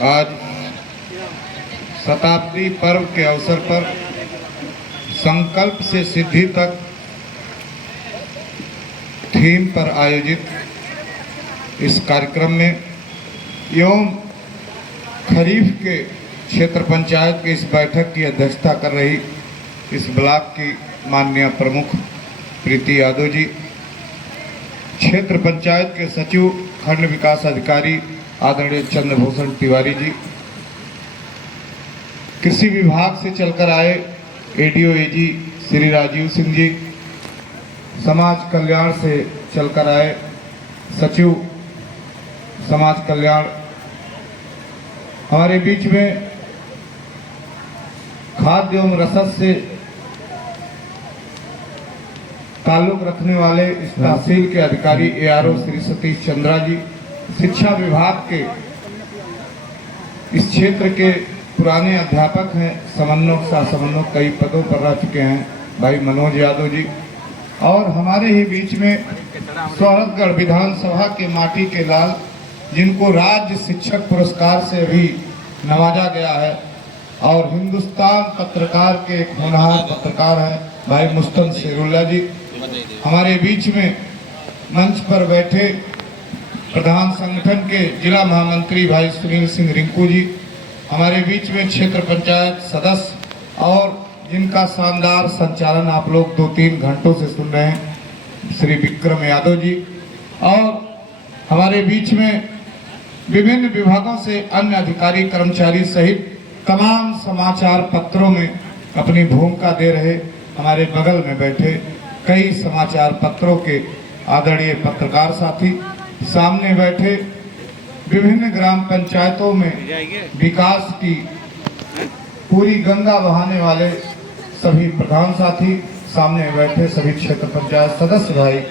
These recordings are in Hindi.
आज शताब्दी पर्व के अवसर पर संकल्प से सिद्धि तक थीम पर आयोजित इस कार्यक्रम में एवं खरीफ के क्षेत्र पंचायत की इस बैठक की अध्यक्षता कर रही इस ब्लॉक की माननीय प्रमुख प्रीति यादव जी, क्षेत्र पंचायत के सचिव खंड विकास अधिकारी आदरणीय चंद्रभूषण तिवारी जी, कृषि विभाग से चलकर आए एडीओ एजी श्री राजीव सिंह जी, समाज कल्याण से चलकर आए सचिव समाज कल्याण, हमारे बीच में खाद्य एवं रसद से ताल्लुक रखने वाले इस तहसील के अधिकारी एआरओ श्री सतीश चंद्रा जी, शिक्षा विभाग के इस क्षेत्र के पुराने अध्यापक हैं, समन्वयक सह समन्वयक कई पदों पर रह चुके हैं भाई मनोज यादव जी, और हमारे ही बीच में सौरभगढ़ विधानसभा के माटी के लाल, जिनको राज्य शिक्षक पुरस्कार से भी नवाजा गया है, और हिंदुस्तान पत्रकार के एक होनहार पत्रकार हैं भाई मुस्तन शेरुल्ला जी, हमारे बीच में मंच पर बैठे प्रधान संगठन के जिला महामंत्री भाई सुनील सिंह रिंकू जी, हमारे बीच में क्षेत्र पंचायत सदस्य और जिनका शानदार संचालन आप लोग 2-3 घंटों से सुन रहे हैं श्री विक्रम यादव जी, और हमारे बीच में विभिन्न विभागों से अन्य अधिकारी कर्मचारी सहित तमाम समाचार पत्रों में अपनी भूमिका दे रहे हमारे बगल में बैठे कई समाचार पत्रों के आदरणीय पत्रकार साथी, सामने बैठे विभिन्न ग्राम पंचायतों में विकास की पूरी गंगा बहाने वाले सभी प्रधान साथी, सामने बैठे सभी क्षेत्र पंचायत सदस्य भाई,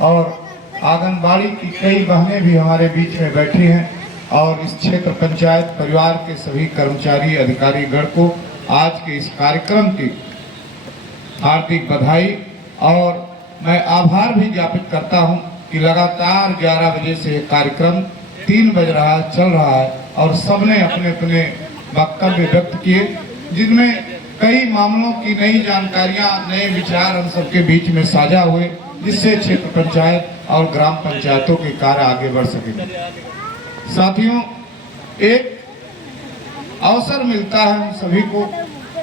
और आंगनबाड़ी की कई बहनें भी हमारे बीच में बैठी हैं, और इस क्षेत्र पंचायत परिवार के सभी कर्मचारी अधिकारीगण को आज के इस कार्यक्रम की हार्दिक बधाई, और मैं आभार भी ज्ञापित करता हूं कि लगातार 11 बजे से कार्यक्रम 3 बज रहा है, चल रहा है, और सबने अपने अपने वक्तव्य व्यक्त किए, जिनमें कई मामलों की नई जानकारियां, नए विचार हम सबके बीच में साझा हुए, जिससे क्षेत्र पंचायत और ग्राम पंचायतों के कार्य आगे बढ़ सके। साथियों, एक अवसर मिलता है हम सभी को,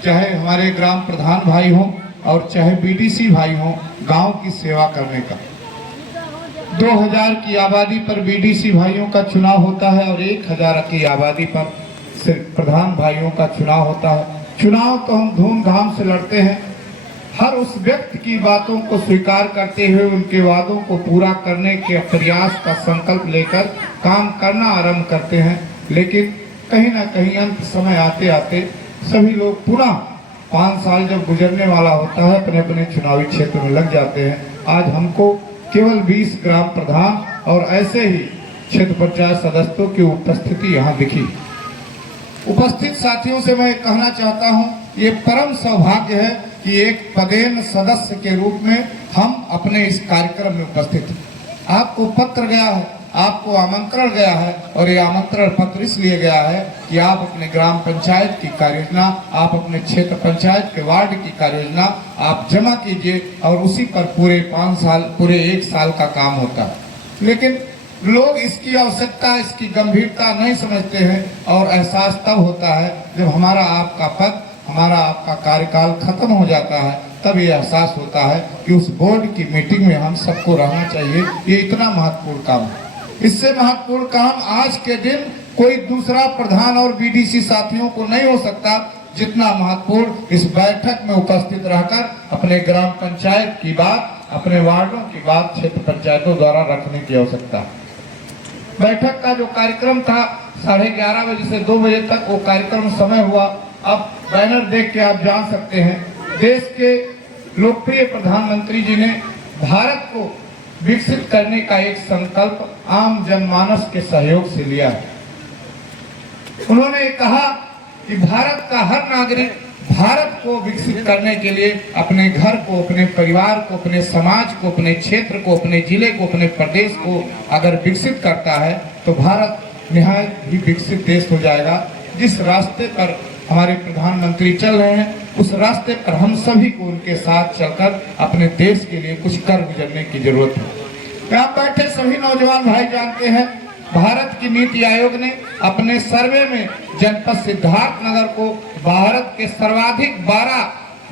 चाहे हमारे ग्राम प्रधान भाई हों और चाहे बीडीसी भाई हों, गांव की सेवा करने का। 2000 की आबादी पर बीडीसी भाइयों का चुनाव होता है और 1000 की आबादी पर सिर्फ प्रधान भाइयों का चुनाव होता है। चुनाव तो हम धूमधाम से लड़ते हैं, हर उस व्यक्ति की बातों को स्वीकार करते हुए उनके वादों को पूरा करने के प्रयास का संकल्प लेकर काम करना आरंभ करते हैं, लेकिन कहीं ना कहीं अंत समय आते आते सभी लोग पुनः 5 साल जब गुजरने वाला होता है, अपने अपने चुनावी क्षेत्र में लग जाते हैं। आज हमको केवल 20 ग्राम प्रधान और ऐसे ही क्षेत्र पंचायत सदस्यों की उपस्थिति यहाँ दिखी। उपस्थित साथियों से मैं कहना चाहता हूँ, ये परम सौभाग्य है कि एक पदेन सदस्य के रूप में हम अपने इस कार्यक्रम में उपस्थित हैं। आपको पत्र गया है, आपको आमंत्रण गया है, और ये आमंत्रण पत्र इसलिए गया है कि आप अपने ग्राम पंचायत की कार्ययोजना, आप अपने क्षेत्र पंचायत के वार्ड की कार्ययोजना आप जमा कीजिए, और उसी पर पूरे 5 साल, पूरे 1 साल का काम होता है। लेकिन लोग इसकी आवश्यकता, इसकी गंभीरता नहीं समझते हैं, और एहसास तब होता है जब हमारा आपका पद, हमारा आपका कार्यकाल खत्म हो जाता है, तब ये एहसास होता है कि उस बोर्ड की मीटिंग में हम सबको रहना चाहिए। ये इतना महत्वपूर्ण काम है। इससे महत्वपूर्ण काम आज के दिन कोई दूसरा प्रधान और बीडीसी साथियों को नहीं हो सकता, जितना महत्वपूर्ण इस बैठक में उपस्थित रहकर अपने ग्राम पंचायत की बात, अपने वार्डों की बात क्षेत्र पंचायतों द्वारा रखने की आवश्यकता है। बैठक का जो कार्यक्रम था 11:30 बजे से 2 बजे तक, वो कार्यक्रम समय हुआ। अब बैनर देख के आप जान सकते हैं, देश के लोकप्रिय प्रधानमंत्री जी ने भारत को विकसित करने का एक संकल्प आम जनमानस के सहयोग से लिया है। उन्होंने कहा कि भारत का हर नागरिक भारत को विकसित करने के लिए अपने घर को, अपने परिवार को, अपने समाज को, अपने क्षेत्र को, अपने जिले को, अपने प्रदेश को अगर विकसित करता है तो भारत निहायत ही विकसित देश हो जाएगा। जिस रास्ते पर हमारे प्रधानमंत्री चल रहे हैं, उस रास्ते पर हम सभी को उनके साथ चलकर अपने देश के लिए कुछ कर गुजरने की जरूरत है। यहाँ बैठे सभी नौजवान भाई जानते हैं, भारत की नीति आयोग ने अपने सर्वे में जनपद सिद्धार्थनगर को भारत के सर्वाधिक 12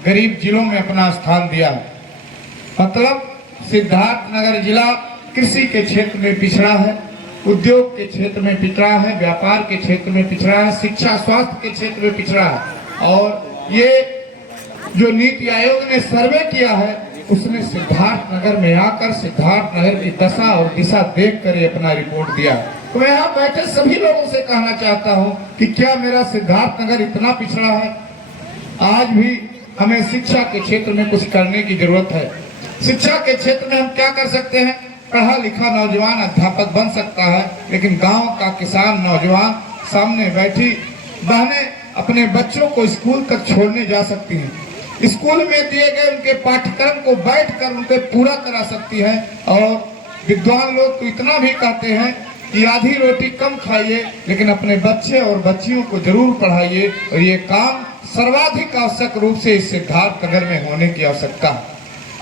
गरीब जिलों में अपना स्थान दिया है। मतलब सिद्धार्थनगर जिला कृषि के क्षेत्र में पिछड़ा है, उद्योग के क्षेत्र में पिछड़ा है, व्यापार के क्षेत्र में पिछड़ा है, शिक्षा स्वास्थ्य के क्षेत्र में पिछड़ा है। और ये जो नीति आयोग ने सर्वे किया है, उसने सिद्धार्थनगर में आकर सिद्धार्थनगर की दशा और दिशा देखकर ये अपना रिपोर्ट दिया। तो मैं यहाँ बैठे सभी लोगों से कहना चाहता हूँ कि क्या मेरा सिद्धार्थनगर इतना पिछड़ा है? आज भी हमें शिक्षा के क्षेत्र में कुछ करने की जरूरत है। शिक्षा के क्षेत्र में हम क्या कर सकते हैं? पढ़ा लिखा नौजवान अध्यापक बन सकता है, लेकिन गांव का किसान नौजवान सामने बैठी बहनें अपने बच्चों को स्कूल तक छोड़ने जा सकती हैं। स्कूल में दिए गए उनके पाठ्यक्रम को बैठकर उनके पूरा करा सकती है। और विद्वान लोग तो इतना भी कहते हैं कि आधी रोटी कम खाइए, लेकिन अपने बच्चे और बच्चियों को जरूर पढ़ाइए। और ये काम सर्वाधिक आवश्यक रूप से इस सिद्धार्थनगर में होने की आवश्यकता है।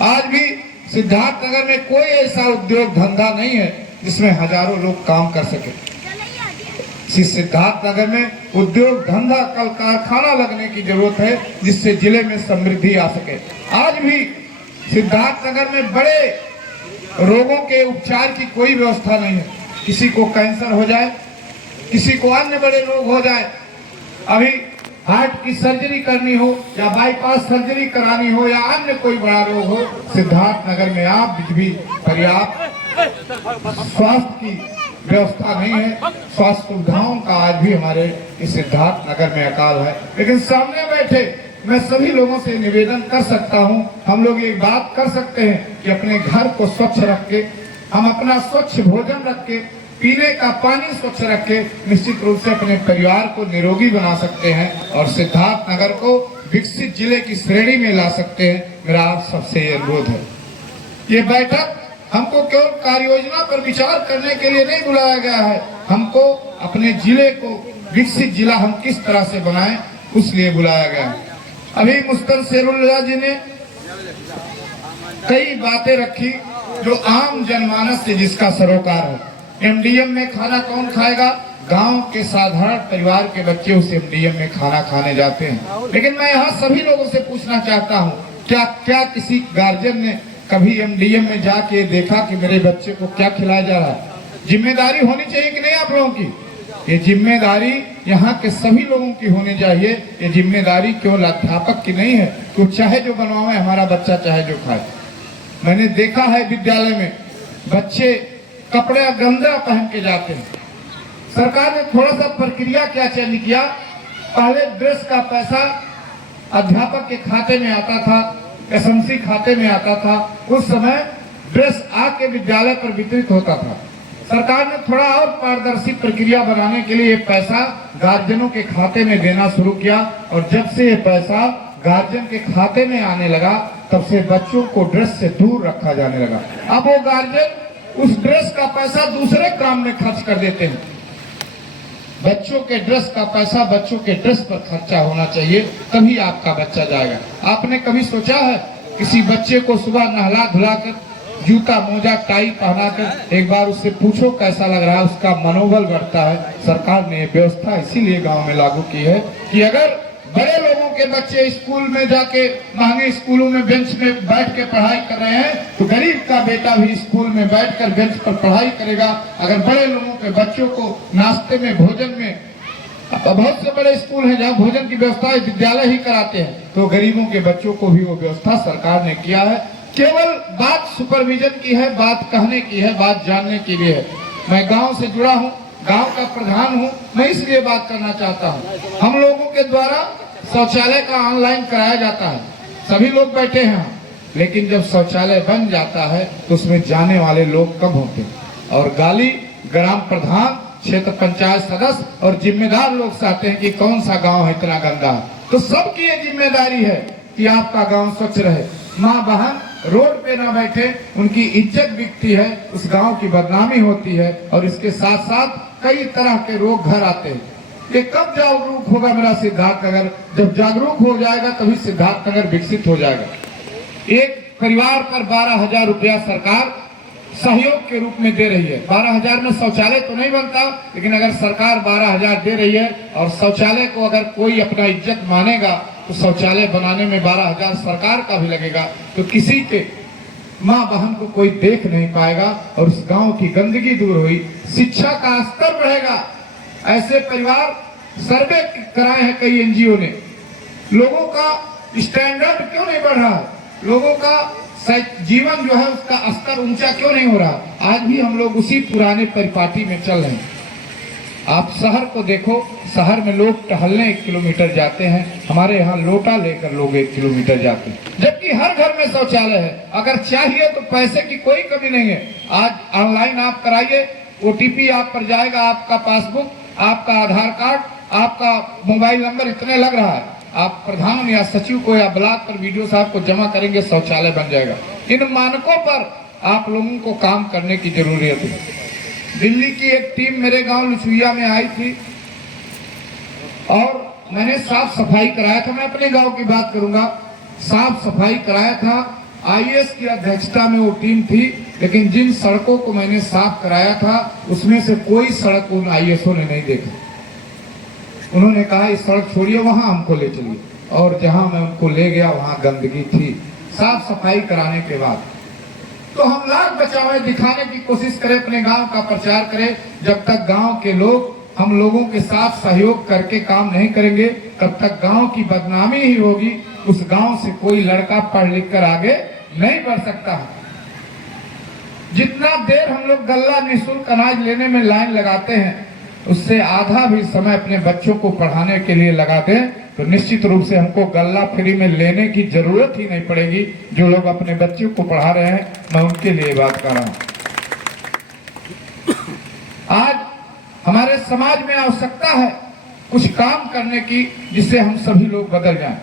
आज भी सिद्धार्थनगर में कोई ऐसा उद्योग धंधा नहीं है जिसमें हजारों लोग काम कर सके। सिद्धार्थनगर में उद्योग धंधा कल कारखाना लगने की जरूरत है, जिससे जिले में समृद्धि आ सके। आज भी सिद्धार्थनगर में बड़े रोगों के उपचार की कोई व्यवस्था नहीं है। किसी को कैंसर हो जाए, किसी को अन्य बड़े रोग हो जाए, अभी हार्ट की सर्जरी करनी हो या बाईपास सर्जरी करानी हो या अन्य कोई बड़ा रोग हो, सिद्धार्थनगर में आप भी पर्याप्त स्वास्थ्य की व्यवस्था नहीं है। स्वास्थ्य सुविधाओं का आज भी हमारे इस सिद्धार्थनगर में अकाल है। लेकिन सामने बैठे मैं सभी लोगों से निवेदन कर सकता हूं, हम लोग एक बात कर सकते हैं कि अपने घर को स्वच्छ रख के, हम अपना स्वच्छ भोजन रख के, पीने का पानी स्वच्छ रख के निश्चित रूप से अपने परिवार को निरोगी बना सकते हैं और सिद्धार्थनगर को विकसित जिले की श्रेणी में ला सकते हैं। मेरा आप सबसे ये अनुरोध है। ये बैठक हमको केवल कार्य योजना पर विचार करने के लिए नहीं बुलाया गया है, हमको अपने जिले को विकसित जिला हम किस तरह से बनाएं उस लिए बुलाया गया है। अभी मुस्तन शेरुल्लाह जी ने कई बातें रखी जो आम जनमानस से जिसका सरोकार है। एमडीएम में खाना कौन खाएगा? गांव के साधारण परिवार के बच्चे उस एमडीएम में खाना खाने जाते हैं। लेकिन मैं यहाँ सभी लोगों से पूछना चाहता हूँ, क्या किसी गार्जियन ने कभी एमडीएम में जाके देखा कि मेरे बच्चे को क्या खिलाया जा रहा है? जिम्मेदारी होनी चाहिए कि नहीं आप लोगों की? ये जिम्मेदारी यहाँ के सभी लोगों की होनी चाहिए। ये जिम्मेदारी केवल अध्यापक की नहीं है कि चाहे जो बनवाए हमारा बच्चा चाहे जो खाए। मैंने देखा है विद्यालय में बच्चे कपड़े गंदा पहन के जाते हैं। सरकार ने थोड़ा सा प्रक्रिया क्या चेंज किया, पहले ड्रेस का पैसा अध्यापक के खाते में आता था, एसएमसी खाते में आता था। उस समय ड्रेस आके विद्यालय पर वितरित होता था। सरकार ने थोड़ा और पारदर्शी प्रक्रिया बनाने के लिए ये पैसा गार्जियनों के खाते में देना शुरू किया और जब से ये पैसा गार्जियन के खाते में आने लगा तब से बच्चों को ड्रेस से दूर रखा जाने लगा। अब वो गार्जियन उस ड्रेस का पैसा दूसरे काम में खर्च कर देते हैं। बच्चों के ड्रेस का पैसा बच्चों के ड्रेस पर खर्चा होना चाहिए, तभी आपका बच्चा जाएगा। आपने कभी सोचा है किसी बच्चे को सुबह नहला धुलाकर जूता मोजा टाई पहनाकर एक बार उससे पूछो कैसा लग रहा है, उसका मनोबल बढ़ता है। सरकार ने व्यवस्था इसीलिए गांव में लागू की है कि अगर बड़े लोगों के बच्चे स्कूल में जाके महंगे स्कूलों में बेंच में बैठ के पढ़ाई कर रहे हैं तो गरीब का बेटा भी स्कूल में बैठकर बेंच पर पढ़ाई करेगा। अगर बड़े लोगों के बच्चों को नाश्ते में भोजन में, बहुत से बड़े स्कूल हैं जहाँ भोजन की व्यवस्था विद्यालय ही कराते हैं, तो गरीबों के बच्चों को भी वो व्यवस्था सरकार ने किया है। केवल बात सुपरविजन की है, बात कहने की है, बात जानने के लिए है। मैं गाँव से जुड़ा हूँ, गांव का प्रधान हूं, मैं इसलिए बात करना चाहता हूं। हम लोगों के द्वारा शौचालय का ऑनलाइन कराया जाता है, सभी लोग बैठे हैं, लेकिन जब शौचालय बन जाता है तो उसमें जाने वाले लोग कम होते हैं और गाली ग्राम प्रधान, क्षेत्र पंचायत सदस्य और जिम्मेदार लोग चाहते हैं कि कौन सा गांव है इतना गंदा। तो सबकी ये जिम्मेदारी है कि आपका गांव स्वच्छ रहे। माँ बहन रोड पे ना बैठे, उनकी इज्जत बिकती है, उस गांव की बदनामी होती है और इसके साथ साथ कई तरह के रोग घर आते हैं। ये कब जागरूक होगा मेरा सिद्धार्थनगर? जब जागरूक हो जाएगा तभी सिद्धार्थनगर विकसित हो जाएगा। एक परिवार पर 12,000 रुपया सरकार सहयोग के रूप में दे रही है। 12,000 में शौचालय तो नहीं बनता, लेकिन अगर सरकार 12,000 दे रही है और शौचालय को अगर कोई अपना इज्जत मानेगा तो शौचालय बनाने में 12,000 सरकार का भी लगेगा, तो किसी के माँ बहन को कोई देख नहीं पाएगा और उस गांव की गंदगी दूर हुई, शिक्षा का स्तर बढ़ेगा। ऐसे परिवार सर्वे कराए हैं कई एनजीओ ने, लोगों का स्टैंडर्ड क्यों नहीं बढ़ रहा, लोगों का जीवन जो है उसका स्तर ऊंचा क्यों नहीं हो रहा? आज भी हम लोग उसी पुराने परिपाटी में चल रहे हैं। आप शहर को देखो, शहर में लोग टहलने 1 किलोमीटर जाते हैं, हमारे यहाँ लोटा लेकर लोग 1 किलोमीटर जाते हैं, जबकि हर घर में शौचालय है। अगर चाहिए तो पैसे की कोई कमी नहीं है। आज ऑनलाइन आप कराइए, OTP आप पर जाएगा, आपका पासबुक, आपका आधार कार्ड, आपका मोबाइल नंबर इतने लग रहा है, आप प्रधान या सचिव को या ब्लॉक पर वीडियो साहब को जमा करेंगे, शौचालय बन जाएगा। इन मानकों पर आप लोगों को काम करने की जरूरत है। दिल्ली की एक टीम मेरे गांव लुचुइया में आई थी और मैंने साफ सफाई कराया था। मैं अपने गांव की बात करूंगा, साफ सफाई कराया था। IAS की अध्यक्षता में वो टीम थी, लेकिन जिन सड़कों को मैंने साफ कराया था उसमें से कोई सड़क उन IASओं ने नहीं देखा। उन्होंने कहा इस सड़क छोड़िए, वहां हमको ले चलिए, और जहां मैं उनको ले गया वहां गंदगी थी। साफ सफाई कराने के बाद तो हम लाख बचावे दिखाने की कोशिश करें, अपने गांव का प्रचार करें। जब तक गांव के लोग हम लोगों के साथ सहयोग करके काम नहीं करेंगे, तब तक गांव की बदनामी ही होगी। उस गांव से कोई लड़का पढ़ लिख कर आगे नहीं बढ़ सकता है। जितना देर हम लोग गल्ला निःशुल्क अनाज लेने में लाइन लगाते हैं, उससे आधा भी समय अपने बच्चों को पढ़ाने के लिए लगा दें तो निश्चित रूप से हमको गल्ला फ्री में लेने की जरूरत ही नहीं पड़ेगी। जो लोग अपने बच्चों को पढ़ा रहे हैं, मैं उनके लिए बात कर रहा हूं। आज हमारे समाज में आवश्यकता है कुछ काम करने की, जिससे हम सभी लोग बदल जाएं।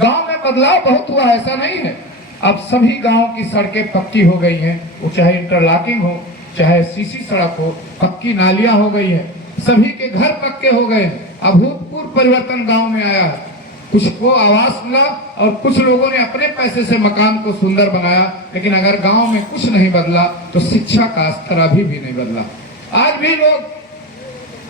गांव में बदलाव बहुत हुआ, ऐसा नहीं है। अब सभी गांव की सड़कें पक्की हो गई हैं, वो चाहे इंटरलॉकिंग हो, चाहे सीसी सड़क हो, पक्की नालियां हो गई है, सभी के घर पक्के हो गए। अभूतपूर्व परिवर्तन गांव में आया है। कुछ को आवास मिला और कुछ लोगों ने अपने पैसे से मकान को सुंदर बनाया, लेकिन अगर गांव में कुछ नहीं बदला तो शिक्षा का स्तर अभी भी नहीं बदला। आज भी लोग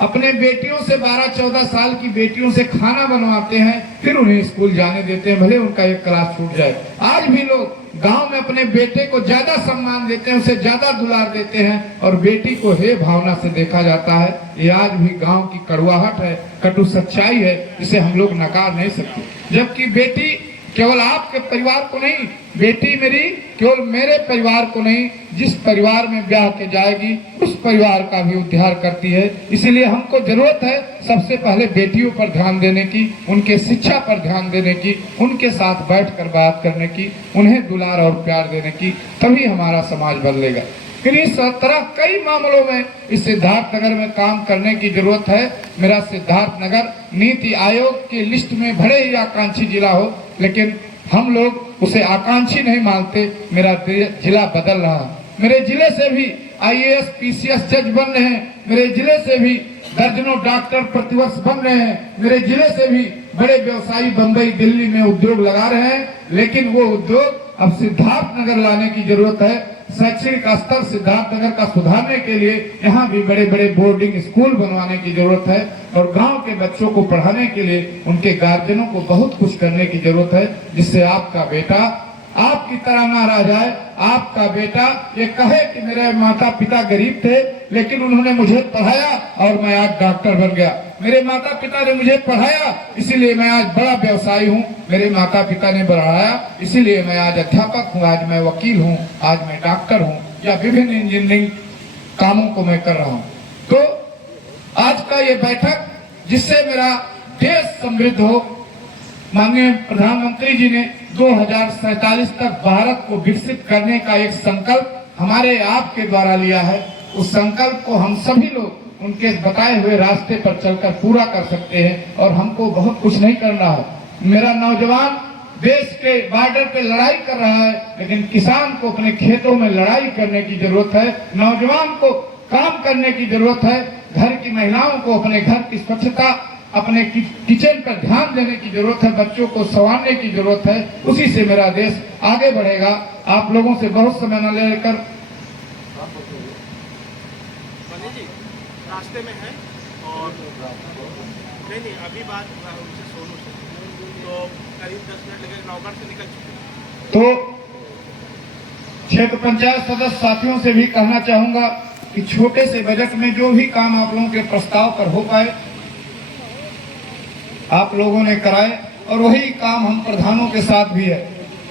अपने बेटियों से 12-14 साल की बेटियों से खाना बनवाते हैं, फिर उन्हें स्कूल जाने देते हैं, भले उनका एक क्लास छूट जाए। आज भी लोग गांव में अपने बेटे को ज्यादा सम्मान देते हैं, उसे ज्यादा दुलार देते हैं, और बेटी को हे भावना से देखा जाता है। ये आज भी गांव की कड़वाहट है, कटु सच्चाई है, इसे हम लोग नकार नहीं सकते। जबकि बेटी केवल आपके परिवार को नहीं, बेटी मेरी केवल मेरे परिवार को नहीं, जिस परिवार में ब्याह के जाएगी उस परिवार का भी उद्धार करती है। इसलिए हमको जरूरत है सबसे पहले बेटियों पर ध्यान देने की, उनके शिक्षा पर ध्यान देने की, उनके साथ बैठकर बात करने की, उन्हें दुलार और प्यार देने की, तभी हमारा समाज बदलेगा। फिर इस तरह कई मामलों में इस सिद्धार्थनगर में काम करने की जरूरत है। मेरा सिद्धार्थनगर नीति आयोग की लिस्ट में भले ही आकांक्षी जिला हो, लेकिन हम लोग उसे आकांक्षी नहीं मानते। मेरा जिला बदल रहा है। मेरे जिले से भी IAS PCS जज बन रहे हैं, मेरे जिले से भी दर्जनों डॉक्टर प्रतिवर्ष बन रहे हैं, मेरे जिले से भी बड़े व्यवसायी बंबई दिल्ली में उद्योग लगा रहे हैं। लेकिन वो उद्योग अब सिद्धार्थनगर लाने की जरूरत है। शैक्षणिक स्तर सिद्धार्थनगर का सुधारने के लिए यहाँ भी बड़े बड़े बोर्डिंग स्कूल बनवाने की जरूरत है, और गांव के बच्चों को पढ़ाने के लिए उनके गार्जियनों को बहुत कुछ करने की जरूरत है, जिससे आपका बेटा आपकी तरह ना रह जाए। आपका बेटा ये कहे कि मेरे माता पिता गरीब थे, लेकिन उन्होंने मुझे पढ़ाया और मैं आज डॉक्टर बन गया। मेरे माता पिता ने मुझे पढ़ाया, इसीलिए मैं आज बड़ा व्यवसायी हूँ। मेरे माता पिता ने पढ़ाया, इसीलिए मैं आज अध्यापक हूँ, आज मैं वकील हूँ, आज मैं डॉक्टर हूँ, या विभिन्न इंजीनियरिंग कामों को मैं कर रहा हूँ। तो आज का ये बैठक, जिससे मेरा देश समृद्ध हो। माननीय प्रधानमंत्री जी ने 2047 तक भारत को विकसित करने का एक संकल्प हमारे आपके द्वारा लिया है। उस संकल्प को हम सभी लोग उनके बताए हुए रास्ते पर चलकर पूरा कर सकते हैं, और हमको बहुत कुछ नहीं करना है। मेरा नौजवान देश के बॉर्डर पे लड़ाई कर रहा है, लेकिन किसान को अपने खेतों में लड़ाई करने की जरूरत है। नौजवान को काम करने की जरूरत है। घर की महिलाओं को अपने घर की स्वच्छता, अपने किचन पर ध्यान देने की जरूरत है, बच्चों को संवारने की जरूरत है। उसी से मेरा देश आगे बढ़ेगा। आप लोगों से बहुत समय न लेकर रास्ते में है और नहीं अभी बात उनसे सोनू से तो करीब 10 मिनट लगेगा, नौगढ़ से निकल चुके। तो क्षेत्र पंचायत सदस्य साथियों से भी कहना चाहूंगा कि छोटे से बजट में जो भी काम आप लोगों के प्रस्ताव पर हो पाए आप लोगों ने कराए, और वही काम हम प्रधानों के साथ भी है।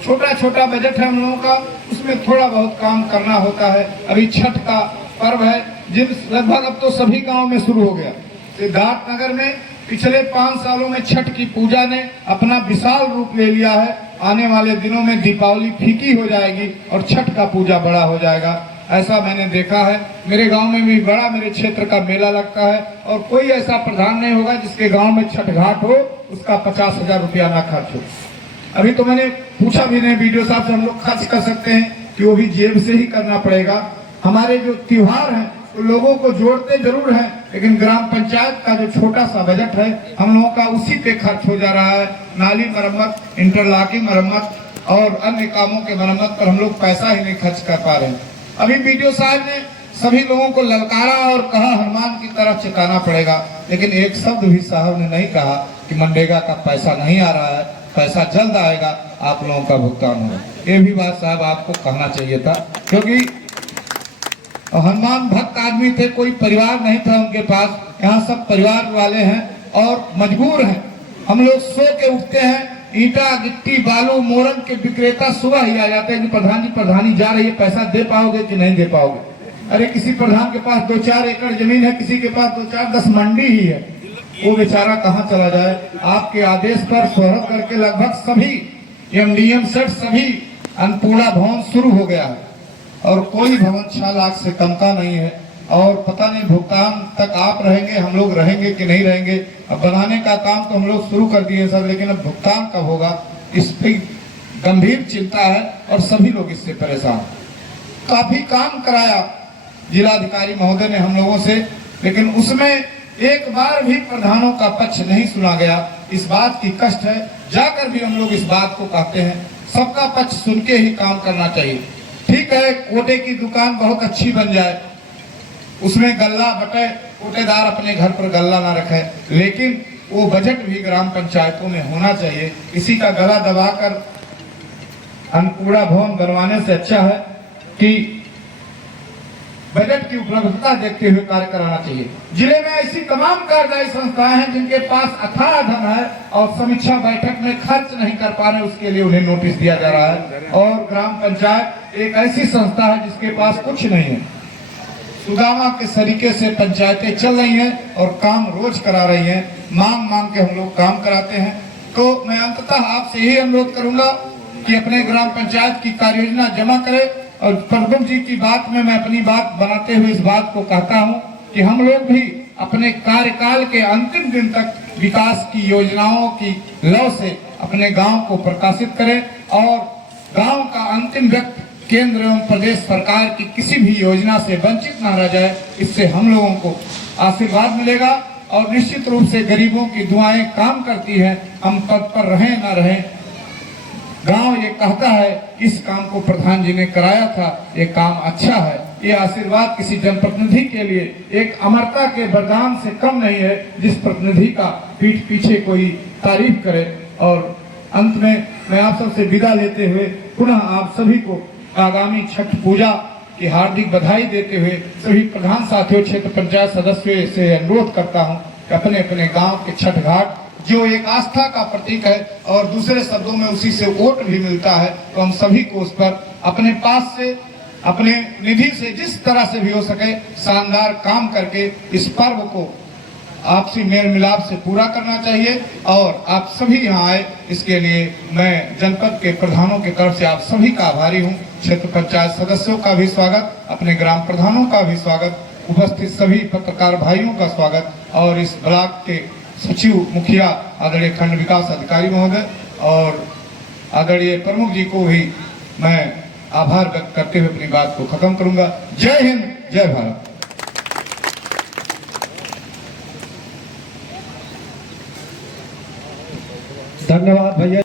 छोटा छोटा बजट है हम लोगों का, उसमें थोड़ा बहुत काम करना होता है। अभी छठ का पर्व है, जिन लगभग अब तो सभी गांव में शुरू हो गया। सिद्धार्थ नगर में पिछले 5 सालों में छठ की पूजा ने अपना विशाल रूप ले लिया है। आने वाले दिनों में दीपावली फीकी हो जाएगी और छठ का पूजा बड़ा हो जाएगा, ऐसा मैंने देखा है। मेरे गांव में भी बड़ा मेरे क्षेत्र का मेला लगता है, और कोई ऐसा प्रधान नहीं होगा जिसके गांव में छठ घाट हो उसका 50,000 रुपया ना खर्च हो। अभी तो मैंने पूछा भी नहीं वीडियो साहब से, हम लोग खर्च कर सकते हैं कि वो भी जेब से ही करना पड़ेगा। हमारे जो त्योहार हैं तो लोगों को जोड़ते जरूर हैं, लेकिन ग्राम पंचायत का जो छोटा सा बजट है हम लोगों का उसी पे खर्च हो जा रहा है। नाली मरम्मत, इंटरलॉकिंग मरम्मत और अन्य कामों के मरम्मत पर हम लोग पैसा ही नहीं खर्च कर पा रहे हैं। अभी वीडियो साहब ने सभी लोगों को ललकारा और कहा हनुमान की तरह चिताना पड़ेगा, लेकिन एक शब्द भी साहब ने नहीं कहा कि मनरेगा का पैसा नहीं आ रहा है, पैसा जल्द आएगा, आप लोगों का भुगतान होगा। ये भी बात साहब आपको कहना चाहिए था, क्योंकि हनुमान भक्त आदमी थे, कोई परिवार नहीं था उनके पास। यहाँ सब परिवार वाले हैं और मजबूर हैं। हम लोग सो के उठते हैं, ईटा गिट्टी बालू मोरंग के विक्रेता सुबह ही आ जाते हैं कि प्रधान जी प्रधानी जा रही है, पैसा दे पाओगे कि नहीं दे पाओगे। अरे किसी प्रधान के पास 2-4 एकड़ जमीन है, किसी के पास 2-4-10 मंडी ही है, वो बेचारा कहाँ चला जाए। आपके आदेश पर सोहरतगढ़ के लगभग सभी एमडीएम सेट सभी अन्नपूर्णा भवन शुरू हो गया है, और कोई भवन 6 लाख से कम का नहीं है। और पता नहीं भुगतान तक आप रहेंगे, हम लोग रहेंगे कि नहीं रहेंगे। अब बनाने का काम तो हम लोग शुरू कर दिए सर, लेकिन अब भुगतान कब होगा इस पर गंभीर चिंता है, और सभी लोग इससे परेशान। काफी काम कराया जिलाधिकारी महोदय ने हम लोगों से, लेकिन उसमें एक बार भी प्रधानों का पक्ष नहीं सुना गया। इस बात की कष्ट है, जाकर भी हम लोग इस बात को कहते हैं सबका पक्ष सुन के ही काम करना चाहिए। ठीक है, कोटे की दुकान बहुत अच्छी बन जाए, उसमें गल्ला बटे, कोटेदार अपने घर पर गल्ला ना रखे, लेकिन वो बजट भी ग्राम पंचायतों में होना चाहिए। किसी का गला दबाकर अन्नपूर्णा भवन बनवाने से अच्छा है कि बजट की उपलब्धता देखते हुए कार्य कराना चाहिए। जिले में ऐसी तमाम कार्यदायी संस्थाएं हैं जिनके पास अथाह धन है और समीक्षा बैठक में खर्च नहीं कर पा रहे, उसके लिए उन्हें नोटिस दिया जा रहा है। और ग्राम पंचायत एक ऐसी संस्था है जिसके पास कुछ नहीं है। सुदामा के सलीके से पंचायतें चल रही हैं और काम रोज करा रही हैं, मांग मांग के हम लोग काम कराते हैं। तो मैं अंततः आपसे यही अनुरोध करूंगा कि अपने ग्राम पंचायत की कार्य योजना जमा करें। और प्रभु जी की बात में मैं अपनी बात बनाते हुए इस बात को कहता हूं कि हम लोग भी अपने कार्यकाल के अंतिम दिन तक विकास की योजनाओं की लौ से अपने गांव को प्रकाशित करें, और गांव का अंतिम व्यक्ति केंद्र एवं प्रदेश सरकार की किसी भी योजना से वंचित न रह जाए। इससे हम लोगों को आशीर्वाद मिलेगा, और निश्चित रूप से गरीबों की दुआएं काम करती हैं। हम पद पर रहें न रहें, गांव ये कहता है इस काम को प्रधान जी ने कराया था, ये काम अच्छा है। ये आशीर्वाद किसी जनप्रतिनिधि के लिए एक अमरता के वरदान से कम नहीं है, जिस प्रतिनिधि का पीठ पीछे कोई तारीफ करे। और अंत में मैं आप सबसे विदा लेते हुए पुनः आप सभी को आगामी छठ पूजा की हार्दिक बधाई देते हुए सभी प्रधान साथियों, क्षेत्र पंचायत सदस्यों से अनुरोध करता हूं कि अपने अपने गांव के छठ घाट जो एक आस्था का प्रतीक है और दूसरे शब्दों में उसी से वोट भी मिलता है, तो हम सभी को उस पर अपने पास से अपने निधि से जिस तरह से भी हो सके शानदार काम करके इस पर्व को आपसी मेल मिलाप से पूरा करना चाहिए। और आप सभी यहाँ आए, इसके लिए मैं जनपद के प्रधानों की तरफ से आप सभी का आभारी हूँ। क्षेत्र पंचायत सदस्यों का भी स्वागत, अपने ग्राम प्रधानों का भी स्वागत, उपस्थित सभी पत्रकार भाइयों का स्वागत, और इस ब्लॉक के सचिव मुखिया आदरणीय खंड विकास अधिकारी महोदय और आदरणीय प्रमुख जी को भी मैं आभार व्यक्त करते हुए अपनी बात को खत्म करूंगा। जय हिंद, जय भारत। धन्यवाद भैया।